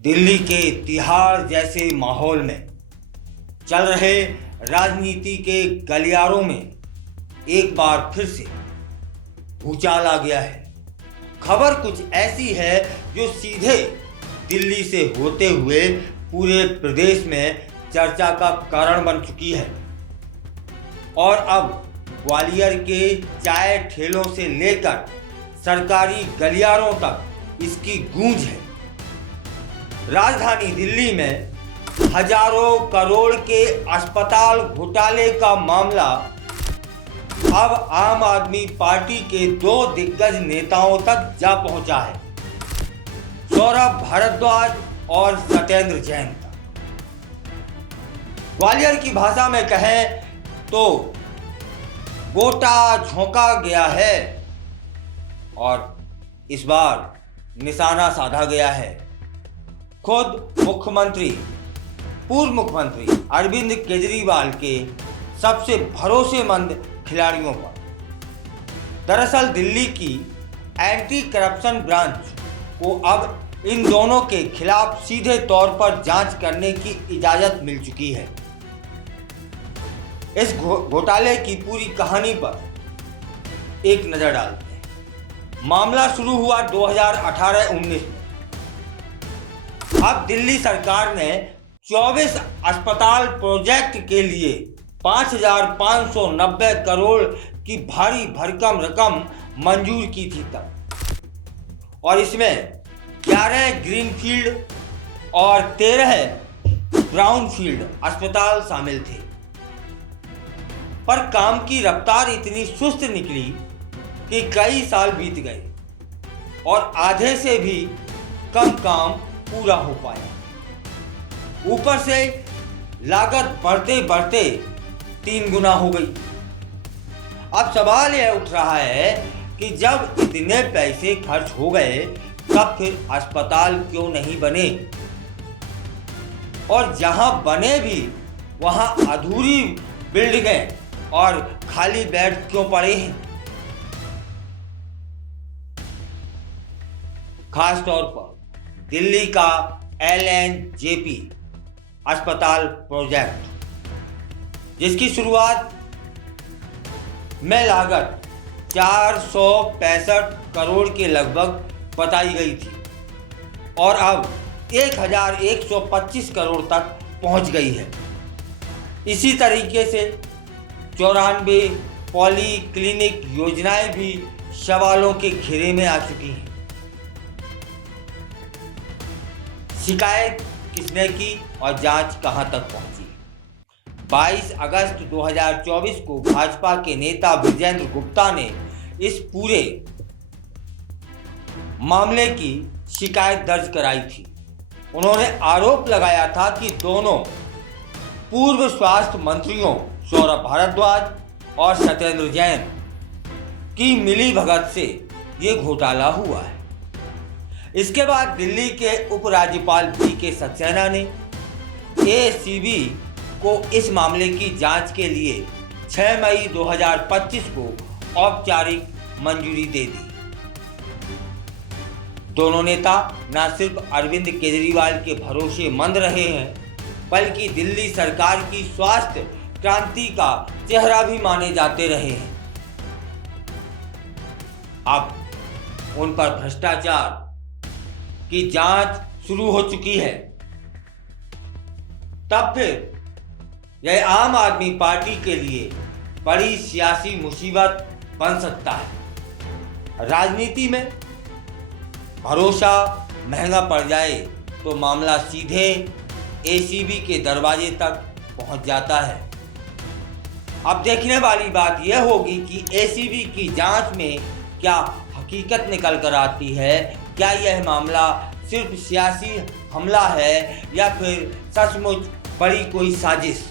दिल्ली के तिहाड़ जैसे माहौल में चल रहे राजनीति के गलियारों में एक बार फिर से भूचाल आ गया है। खबर कुछ ऐसी है जो सीधे दिल्ली से होते हुए पूरे प्रदेश में चर्चा का कारण बन चुकी है और अब ग्वालियर के चाय ठेलों से लेकर सरकारी गलियारों तक इसकी गूंज है। राजधानी दिल्ली में हजारों करोड़ के अस्पताल घोटाले का मामला अब आम आदमी पार्टी के दो दिग्गज नेताओं तक जा पहुंचा है, सौरभ भारद्वाज और सत्येंद्र जैन तक। ग्वालियर की भाषा में कहें तो गोटा झोंका गया है और इस बार निशाना साधा गया है खुद पूर्व मुख्यमंत्री अरविंद केजरीवाल के सबसे भरोसेमंद खिलाड़ियों पर। दरअसल दिल्ली की एंटी करप्शन ब्रांच को अब इन दोनों के खिलाफ सीधे तौर पर जांच करने की इजाजत मिल चुकी है। इस घोटाले की पूरी कहानी पर एक नजर डालते हैं। मामला शुरू हुआ 2018-19 में। अब दिल्ली सरकार ने 24 अस्पताल प्रोजेक्ट के लिए 5,590 करोड़ की भारी भरकम रकम मंजूर की थी तब, और इसमें 11 ग्रीनफील्ड और 13 ब्राउनफील्ड अस्पताल शामिल थे। पर काम की रफ्तार इतनी सुस्त निकली कि कई साल बीत गए और आधे से भी कम काम पूरा हो पाया। ऊपर से लागत बढ़ते बढ़ते 3 गुना हो गई। अब सवाल यह उठ रहा है कि जब इतने पैसे खर्च हो गए तब फिर अस्पताल क्यों नहीं बने, और जहां बने भी वहां अधूरी बिल्डिंगें और खाली बेड क्यों पड़े हैं। खास तौर पर दिल्ली का LNJP अस्पताल प्रोजेक्ट, जिसकी शुरुआत में लागत 465 करोड़ के लगभग बताई गई थी और अब 1,125 करोड़ तक पहुंच गई है। इसी तरीके से 94 पॉली क्लिनिक योजनाएं भी सवालों के घेरे में आ चुकी हैं। शिकायत किसने की और जांच कहां तक पहुंची? 22 अगस्त 2024 को भाजपा के नेता विजेंद्र गुप्ता ने इस पूरे मामले की शिकायत दर्ज कराई थी। उन्होंने आरोप लगाया था कि दोनों पूर्व स्वास्थ्य मंत्रियों सौरभ भारद्वाज और सत्येंद्र जैन की मिलीभगत से ये घोटाला हुआ है। इसके बाद दिल्ली के उपराज्यपाल VK सक्सेना ने ACB को इस मामले की जांच के लिए 6 मई 2025 को औपचारिक मंजूरी दे दी। दोनों नेता न सिर्फ अरविंद केजरीवाल के भरोसेमंद रहे हैं, बल्कि दिल्ली सरकार की स्वास्थ्य क्रांति का चेहरा भी माने जाते रहे हैं। अब उन पर भ्रष्टाचार की जांच शुरू हो चुकी है। तब फिर यह आम आदमी पार्टी के लिए बड़ी सियासी मुसीबत बन सकता है। राजनीति में भरोसा महंगा पड़ जाए तो मामला सीधे ACB के दरवाजे तक पहुंच जाता है। अब देखने वाली बात यह होगी कि ACB की जांच में क्या हकीकत निकल कर आती है। क्या यह मामला सिर्फ सियासी हमला है या फिर सचमुच बड़ी कोई साजिश?